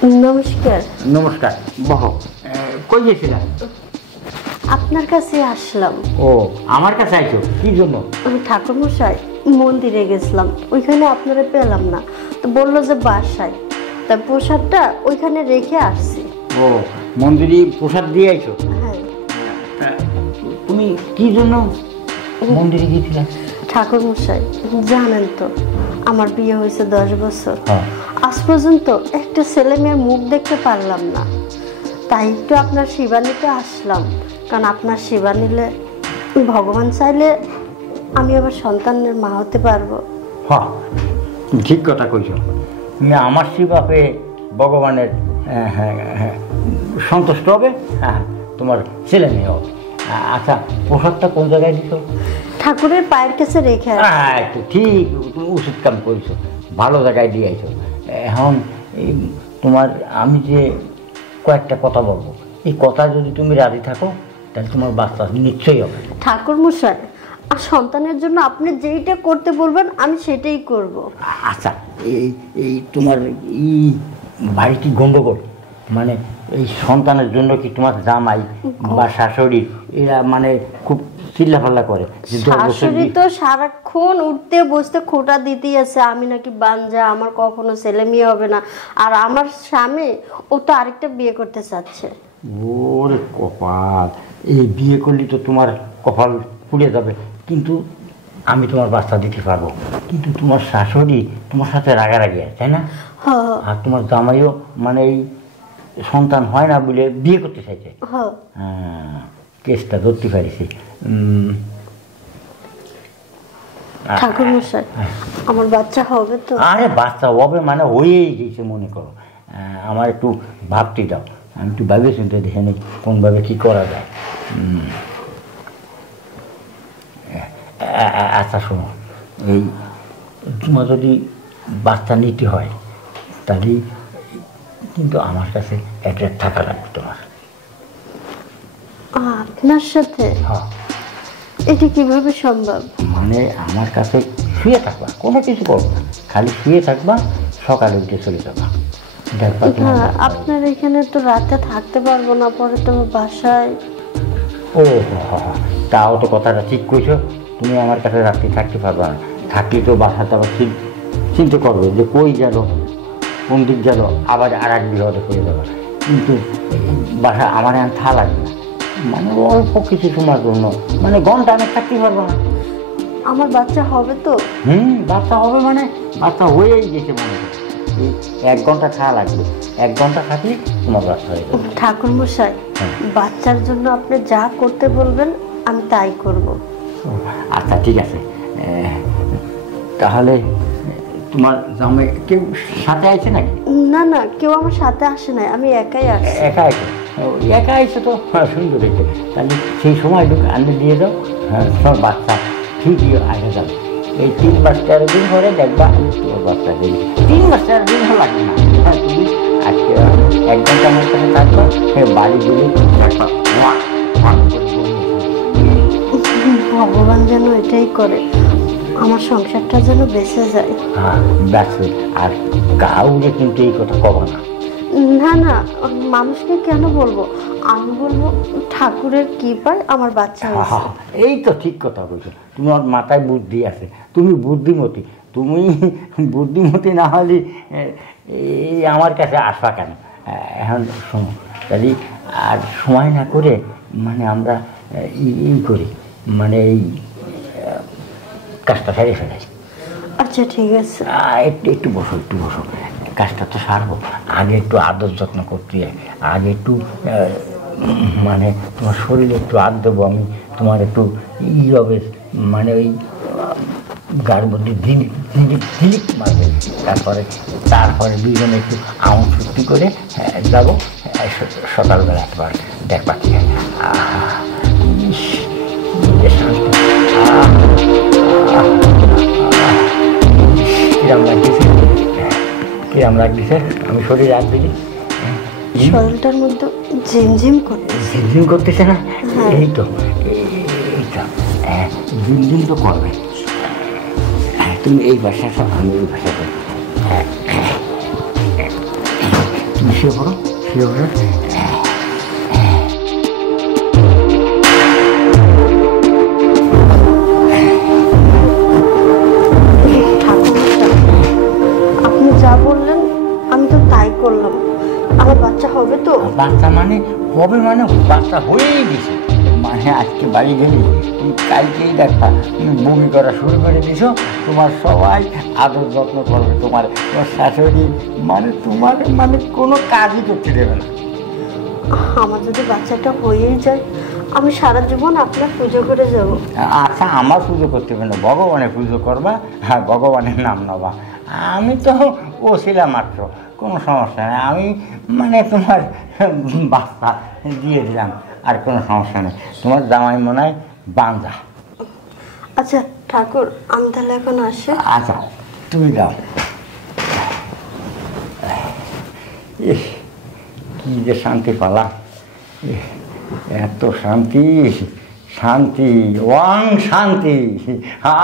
নমস্কার। নমস্কার, বহ। কই গেছিলাম? আপনার কাছে আসলাম। ও, আমার কাছে আইছো কি জন্য? ঠাকুর মশাই, মন্দিরে গেছিলাম, ওইখানে আপনারা পেলাম না, তো বললো যে বাসায়, তাই প্রসাদটা ওইখানে রেখে আসছি। ও, মন্দিরে প্রসাদ দিয়ে আইছো? হ্যাঁ। তুমি কি জন্য মন্দিরে গিয়েছিলে? ঠাকুর মশাই, জানেন তো আমার বিয়ে হয়েছে 10 বছর। হ্যাঁ। আজ পর্যন্ত একটা ছেলে মেয়ের মুখ দেখতে পারলাম না, তাই একটু আপনার সেবা নিতে আসলাম। কারণ আপনার সেবা নিলে ভগবান চাইলে আমি আবার সন্তানের মা হতে পারবো। হ্যাঁ, ঠিক কথা কইছো। তুমি আমার সেবা পেয়ে ভগবানের সন্তুষ্ট হবে, হ্যাঁ, তোমার ছেলে মেয়ে হবে। আচ্ছা, প্রসাদটা কোন জায়গায় দিছো? ঠাকুরের পায়ের কাছে রেখে। ঠিক, তুমি উচিত কাম করেছো, ভালো জায়গায় দিয়ে আইছো। এখন তোমার আমি যে কয়েকটা কথা বলবো, এই কথা যদি তুমি রাজি থাকো তাহলে তোমার বাচ্চা নিশ্চয়ই হবে। ঠাকুর মশাই, আর সন্তানের জন্য আপনি যেইটা করতে বলবেন আমি সেটাই করব। আচ্ছা, এই তোমার এই বাড়ি কি গন্ডগোল? মানে এই সন্তানের জন্য কি তোমার জামাই বা শাশুড়ি এরা মানে খুব চিল্লাফাল্লা করে? শাশুড়ি তো সারাক্ষণ উঠতে বসতে খোঁটা দিতেই আছে, আমি নাকি বাঞ্জা, আমার কখনো ছেলে মেয়ে হবে না। আর আমার স্বামী ও তো আরেকটা বিয়ে করতে চাচ্ছে। ওরে কপাল, এই বিয়ে করলে তো তোমার কপাল পুড়ে যাবে। কিন্তু আমি তোমার বাচ্চা দিতে পারবো, কিন্তু তোমার শাশুড়ি তোমার সাথে রাগারাগি আছে, তাই না? আর তোমার জামাইও মানে এই সন্তান হয় না বলে বিয়ে করতে চাইছে। হ্যাঁ, কেসটা ধরতে পারিছি। ঠাকুর মশাই, আমার বাচ্চা হবে তো? আরে বাচ্চা হবে মানে হয়েই গেছে মনে করো। আমার একটু ভাবতে দাও, আমি একটু ভাবে চিন্তে দেখে নিই কোনভাবে কী করা যায়। আচ্ছা শোনো, এই তোমার যদি বাচ্চা নিতে হয় তাহলে কিন্তু আমার কাছে অ্যাড্রেস থাকা লাগবে তোমার। আপনার সাথে? হ্যাঁ। এটা কিভাবে সম্ভব? মানে আমার কাছে শুয়ে থাকবা, কোনো কিছু করবো না, খালি শুয়ে থাকবা, সকালে উঠে চলে যাবা। আপনার এখানে তো রাতে থাকতে পারবো না, পরে তো বাসায়। ও তাও তো কথাটা ঠিক কইছো, তুমি আমার কাছে রাত্রি থাকতে পারবা না। থাকলে তো বাসাতে আবার চিন্তা করবে যে কই গেল, কোন দিক গেল, আবার আর এক বিপদে পড়ে যাবে। কিন্তু বাসা আমার এখন থা লাগবে না, মানে অল্প কিছু সময়ের জন্য, মানে ঘন্টা আমি থাকতে পারবো না। আমার বাচ্চা হবে তো? বাচ্চা হবে মানে বাচ্চা হয়েই গেছে মনে হয়। 1 ঘন্টা খাওয়া লাগবে, 1 ঘন্টা থাকলে তোমার বাচ্চা হয়ে যাবে। ঠাকুর মশাই, বাচ্চার জন্য আপনি যা করতে বলবেন আমি তাই করব। আচ্ছা ঠিক আছে, তাহলে তোমার জামাই কেউ সাথে আছে নাকি? না না, কেউ আমার সাথে আসে নাই, আমি একাই আসি। একা এসে তো সুন্দর হয়েছে। তাহলে সেই সময় আনতে দিয়ে দাও, সব বাচ্চা ঠিকই আসা যাবে। এই 3 মাস 13 দিন পরে দেখবা তোমার বাচ্চা হয়ে 3 মাস 13 দিন লাগবে না। তুমি আজকে 1 ঘন্টা আমার সাথে থাকবা, বাড়ি গেলে থাকবা। ভগবান যেন এটাই করে, আমার সংসারটা যেন বেঁচে যায়। হ্যাঁ, বেঁচে। আর কাউকে কিন্তু এই কথা কবা না। না না, মানুষকে কেন বলবো, আমি বলবো ঠাকুরের কৃপায় আমার বাচ্চা হয়েছে। এই তো ঠিক কথা বলছো, তোমার মাথায় বুদ্ধি আছে, তুমি বুদ্ধিমতী। তুমি বুদ্ধিমতী না হলে এই আমার কাছে আসবা কেন? এখন শোনো, তাহলে আর সময় না করে মানে আমরা ই করি, মানে এই কাজটা সারিয়ে ফেলাই। আচ্ছা ঠিক আছে। একটু বসো, কাজটা তো সারবো। আগে একটু আদর যত্ন করতে হয়, আগে একটু মানে তোমার শরীরে একটু আদ দেবো আমি, তোমার একটু হবে, মানে ওই গার মধ্যে ঝিলিক মারবে। তারপরে দুইজনে একটু আমন ফুর্তি করে যাবো সকালবেলা একবার দেখবা কি হয়। কিরাম লাগতেছে, আমি শরীরে হাত দিই, শরীরটার মধ্যে ঝিমঝিম করতেছে না? এই তো ঝিমঝিম তো করবে। তুমি এই ভাষা সব, আমি এই ভাষা করি। তুমি শুয়ে পড়ো, শুয়ে পড়ো। আপনি যা বললেন আমি তো তাই করলাম। আমার বাচ্চা হবে তো? বাচ্চা মানে হবে, মানে বাচ্চা হয়েই গেছে। মানে আজকে বাড়ি গেলি তুমি কালকেই দেখা তুমি বমি করা শুরু করে দিছো। তোমার সবাই আদর যত্ন করবে, তোমার তোমার শাশুড়ি মানে তোমার মানে কোনো কাজই করতে দেবে না। আমার যদি বাচ্চাটা হয়েই যায় আমি সারা জীবন আপনার পুজো করে যাব। আচ্ছা, আমার পুজো করতে হবে না, ভগবানের পুজো করবা, হ্যাঁ ভগবানের নাম নেবা। আমি তো ও ছিলাম মাত্র, কোনো সমস্যা নেই। আমি মানে তোমার বাচ্চা দিয়ে দিলাম, আর কোনো সমস্যা নেই। তোমার জামাই মনে হয় বাঞ্জা। আচ্ছা ঠাকুর, আমি তাহলে এখন আসি। আচ্ছা তুমি যাও। কি যে শান্তি পালা, এত শান্তি, শান্তি ওয়াং শান্তি। হা